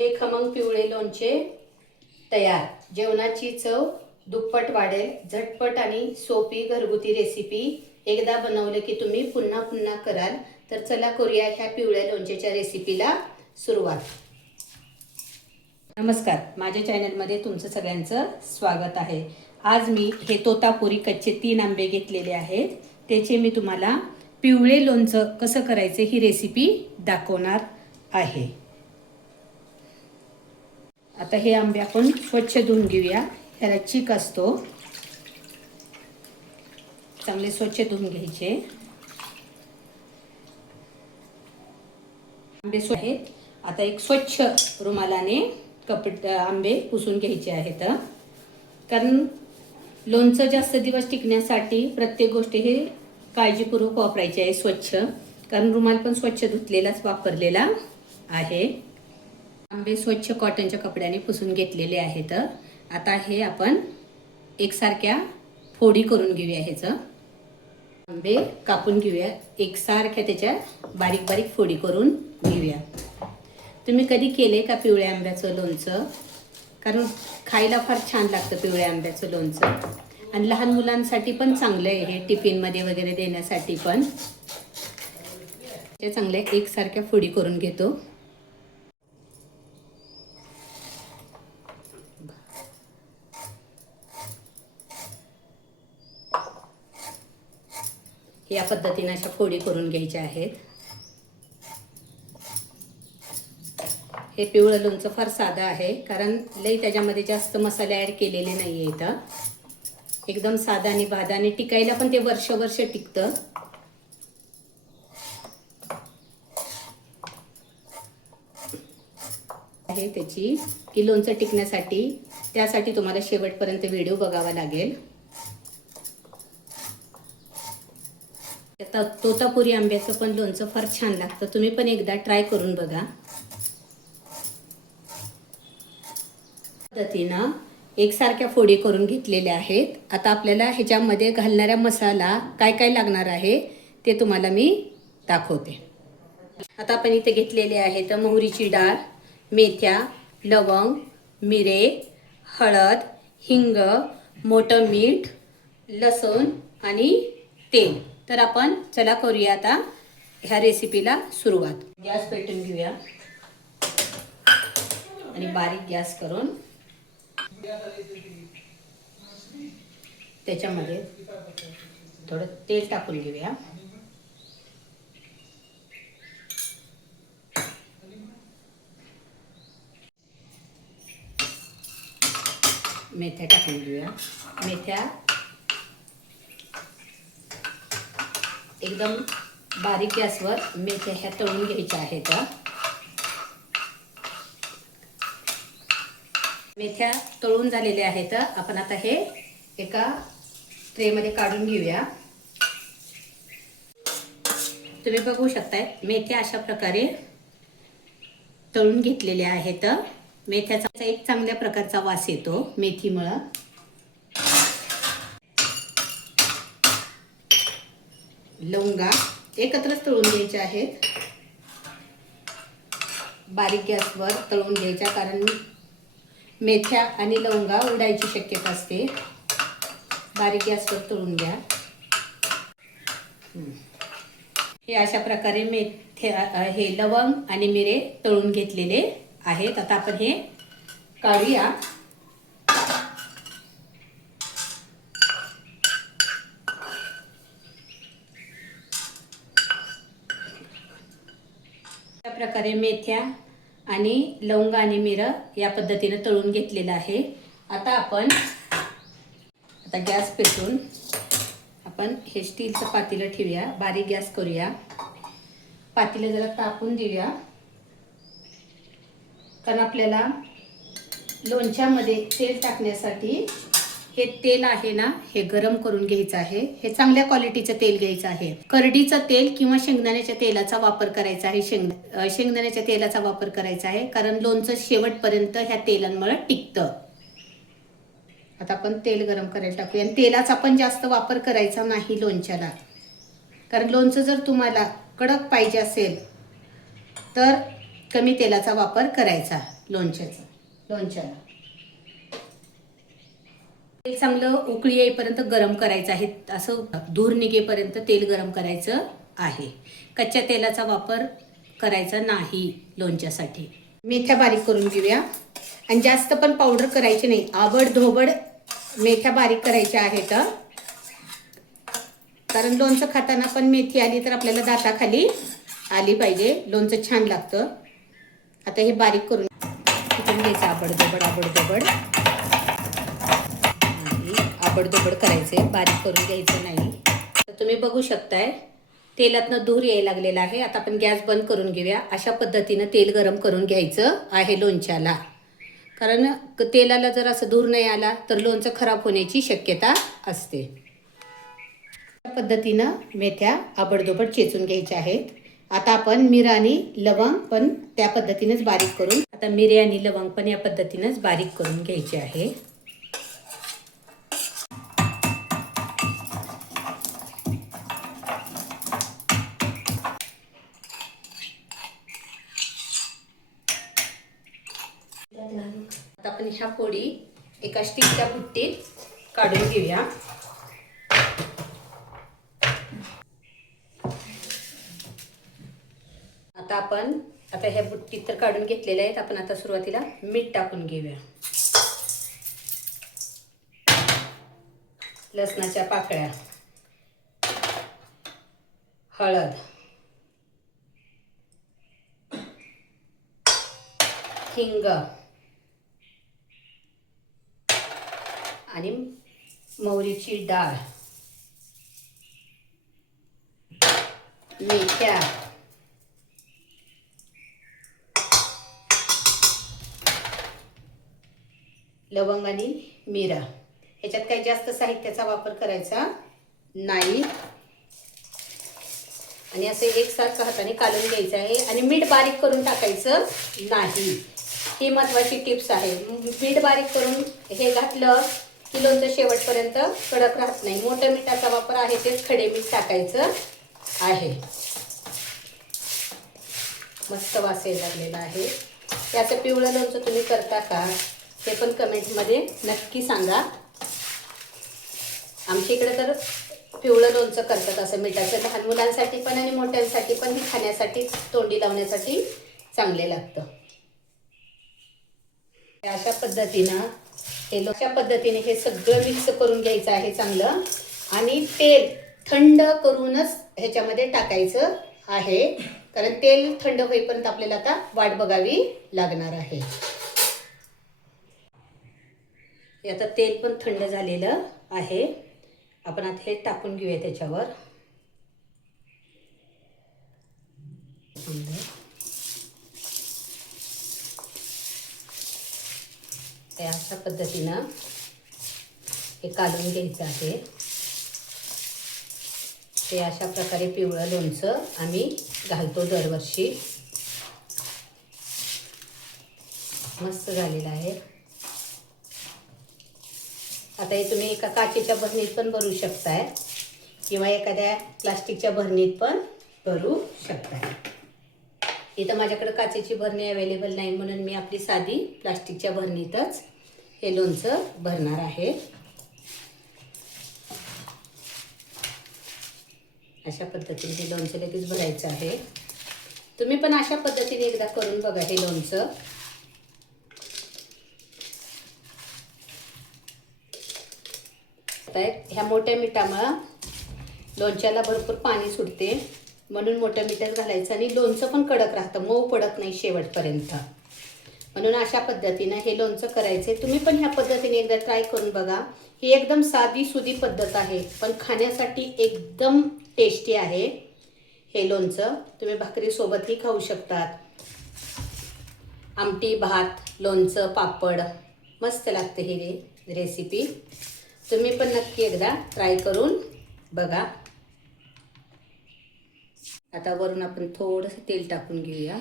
हे खमंग पिवळे लोणचे तयार। जेवणाची चव दुप्पट वाढेल। झटपट आणि सोपी घरगुती रेसिपी एकदा बनवलं की तुम्ही पुन्हा पुन्हा कराल। तर चला करूया ह्या पिवळ्या लोणचेच्या रेसिपीला सुरुवात। नमस्कार, माझ्या चॅनलमध्ये तुमचं सगळ्यांचं स्वागत आहे। आज मी हे तोतापुरी कच्चे 3 आंबे घेतलेले आहेत। त्याचे मी तुम्हाला पिवळे लोणचं कसं करायचे ही रेसिपी दाखवणार आहे। आता हे आंबे आपण स्वच्छ धुवून घेऊया। ह्याला चीक असतो, चांगले स्वच्छ धुवून घ्यायचे। आंबे आहेत। आता एक स्वच्छ रुमालाने आंबे पुसून घ्यायचे आहेत, कारण लोणचं जास्त दिवस टिकण्यासाठी प्रत्येक गोष्ट हे काळजीपूर्वक वापरायची आहे स्वच्छ, कारण रुमाल पण स्वच्छ धुतलेलाच वापरलेला आहे। आंबे स्वच्छ कॉटनच्या कपड्याने पुसून घेतलेले आहेत। आता हे आपण एकसारख्या फोडी करून घेऊया। ह्याचं आंबे कापून घेऊया, एकसारख्या त्याच्या बारीक बारीक फोडी करून घेऊया। तुम्ही कधी केले का पिवळ्या आंब्याचं लोणचं? कारण खायला फार छान लागतं पिवळ्या आंब्याचं लोणचं, आणि लहान मुलांसाठी पण चांगलं आहे हे, टिफिनमध्ये वगैरे देण्यासाठी पण। ते चांगल्या एकसारख्या फोडी करून घेतो। या पद्धतीने अशा फोडी करून घ्यायच्या आहेत। हे पिवळं लोणचं फार साधं आहे, कारण लई त्याच्यामध्ये जास्त मसाले ॲड केलेले नाही आहेत। एकदम साधा आणि भादा, आणि टिकायला पण ते वर्ष टिकतं। आहे त्याची की लोणचं टिकण्यासाठी, त्यासाठी तुम्हाला शेवटपर्यंत व्हिडिओ बघावा लागेल। तोतापुरी आंब्याचं पण लोणचं फार छान लागतं, तुम्ही पण एकदा ट्राय करून बघा। पद्धतीनं एकसारख्या फोडी करून घेतलेल्या आहेत। आता आपल्याला ह्याच्यामध्ये घालणारा मसाला काय काय लागणार आहे ते तुम्हाला मी दाखवते। आता आपण इथे घेतलेले आहेत मोहरीची डाळ, मेथ्या, लवंग, मिरे, हळद, हिंग, मोठं मीठ, लसूण आणि तेल। तर आपण चला करूया आता ह्या रेसिपीला सुरुवात। गॅस पेटवून घेऊया आणि बारीक गॅस करून त्याच्यामध्ये थोडं तेल टाकून घेऊया। मेथ्या टाकून घेऊया। मेथ्या एकदम बारीक गॅसवर मेथ्या ह्या तळून घ्यायच्या आहेत। मेथ्या तळून झालेल्या आहेत। आपण आता हे एका ट्रेमध्ये काढून घेऊया। तुम्ही बघू शकताय मेथ्या अशा प्रकारे तळून घेतलेल्या आहेत। मेथ्याचा एक चांगल्या प्रकारचा वास येतो मेथीमुळे। लवंगा एकत्रच तळून घ्यायच्या आहेत, बारीक गॅसवर तळून घ्यायच्या, कारण मेथ्या आणि लवंगा उडायची शक्यता असते। बारीक गॅसवर तळून घ्या। हे अशा प्रकारे हे लवंग आणि मिरे तळून घेतलेले आहेत। आता आपण हे काढूया। अशा प्रकारे मेथ्या आणि लवंग आणि मिरं या पद्धतीने तळून घेतलेलं आहे। आता गॅस पेटवून आपण हे स्टीलचं पातेलं ठेवूया, बारीक गॅस करूया। पातेलं जरा तापून देऊया, कारण आपल्याला लोणच्यामध्ये तेल टाकण्यासाठी हे तेल आहे ना, हे गरम करून घ्यायचं आहे। हे चांगल्या क्वालिटीचं तेल घ्यायचं आहे। करडीचं तेल किंवा शेंगदाण्याच्या तेलाचा वापर करायचा आहे। शेंगदाण्याच्या तेलाचा वापर करायचा आहे, कारण लोणचं शेवटपर्यंत ह्या तेलांमुळे टिकतं। आता आपण तेल गरम करायला टाकूया, आणि तेलाचा पण जास्त वापर करायचा नाही लोणच्याला, कारण लोणचं जर तुम्हाला कडक पाहिजे असेल तर कमी तेलाचा वापर करायचा। लोणच्याला तेल चांगलं उकळी येईपर्यंत गरम करायचं आहे. असं धूर निघेपर्यंत तेल गरम करायचं आहे. कच्च्या तेलाचा वापर करायचा नाही लोणच्यासाठी. मेथ्या बारीक करून घेऊया आणि जास्त पण पावडर करायची नाही. आबडधोबड मेथ्या बारीक करायच्या आहेत, कारण लोणचं खाताना पण मेथी आली तर आपल्याला दाताखाली आली पाहिजे. लोणचं छान लागतं. आता हे बारीक करून घ्यायचं आबडधोबड करायचे, बारीक करून घ्यायचं नाही. तर तुम्ही बघू शकताय तेलातनं धूर यायला लागलेला आहे. आता आपण गॅस बंद करून घेऊया. अशा पद्धतीनं तेल गरम करून घ्यायचं आहे लोणच्याला, कारण तेलाला जर असं धूर नाही आला तर लोणचं खराब होण्याची शक्यता असते. या पद्धतीनं मेथ्या आबडधोबड चेचून घ्यायच्या आहेत. आता आपण मिरं आणि लवंग पण त्या पद्धतीनेच बारीक करून, आता मिरे आणि लवंग पण या पद्धतीनेच बारीक करून घ्यायचे आहे. आता आपण ह्या फोडी एका स्टीलच्या बुट्टीत काढून घेऊया. आता ह्या बुट्टीत तर काढून घेतलेल्या आहेत. आपण आता सुरुवातीला मीठ टाकून घेऊया. लसणाच्या पाकळ्या, हळद, हिंग आणि मोहरीची डाळ, मेथ्या, लवंग आणि मिरा. ह्याच्यात काही जास्त साहित्याचा वापर करायचा नाही आणि असं एकसारखं हाताने कालून घ्यायचं आहे. आणि मीठ बारीक करून टाकायचं नाही, ही महत्त्वाची टिप्स आहे. मीठ बारीक करून हे घातलं की लोणचं शेवटपर्यंत कडक राहत नाही. मोठ्या मिठाचा वापर आहे तेच खडे मीठ टाकायचं आहे. मस्त वास यायला लागलेला आहे. याचं पिवळं लोणचं तुम्ही करता का ते पण कमेंटमध्ये नक्की सांगा. आमच्या इकडे तर पिवळं लोणचं करतात असं मिठाचं. लहान मुलांसाठी पण आणि मोठ्यांसाठी पण हे खाण्यासाठी, तोंडी लावण्यासाठी चांगले लागतं. अशा पद्धतीने हे सगळं मिक्स करून घ्यायचं आहे चांगलं. आणि तेल थंड करूनच ह्याच्यामध्ये टाकायचं आहे, कारण तेल थंड होईपर्यंत आपल्याला आता वाट बघावी लागणार आहे. आता तेल पण थंड झालेलं आहे. आपण आता हे टाकून घेऊया त्याच्यावर. अशा पद्धतीनं हे काढून घ्यायचं आहे. ते अशा प्रकारे पिवळं लोणचं आम्ही घालतो दरवर्षी. मस्त झालेलं आहे. आता हे तुम्ही एका काचेच्या भरणीत पण भरू शकताय किंवा एखाद्या प्लास्टिकच्या भरणीत पण भरू शकताय. इथं माझ्याकडे काचेची भरणी अवेलेबल नाही म्हणून मी आपली साधी प्लास्टिकच्या भरणीतच हे लोणचं भरणार आहे. अशा पद्धतीने हे लोणचं लगेच भरायचं आहे. तुम्ही पण अशा पद्धतीने एकदा करून बघा हे लोणचं. ह्या मोठ्या मिठामुळं लोणच्याला भरपूर पाणी सुटते म्हणून मोठ्या मिठात घालायचं आणि लोणचं पण कडक राहतं, मऊ पडत नाही शेवटपर्यंत. म्हणून अशा पद्धतीनं हे लोणचं करायचे. तुम्ही पण ह्या पद्धतीने एकदा ट्राय करून बघा. ही एकदम साधी सुधी पद्धत आहे पण खाण्यासाठी एकदम टेस्टी आहे हे लोणचं. तुम्ही भाकरीसोबतही खाऊ शकतात. आमटी, भात, लोणचं, पापड मस्त लागते ही रेसिपी. तुम्ही पण नक्की एकदा ट्राय करून बघा. आता वरून आपण थोडंसं तेल टाकून घेऊया.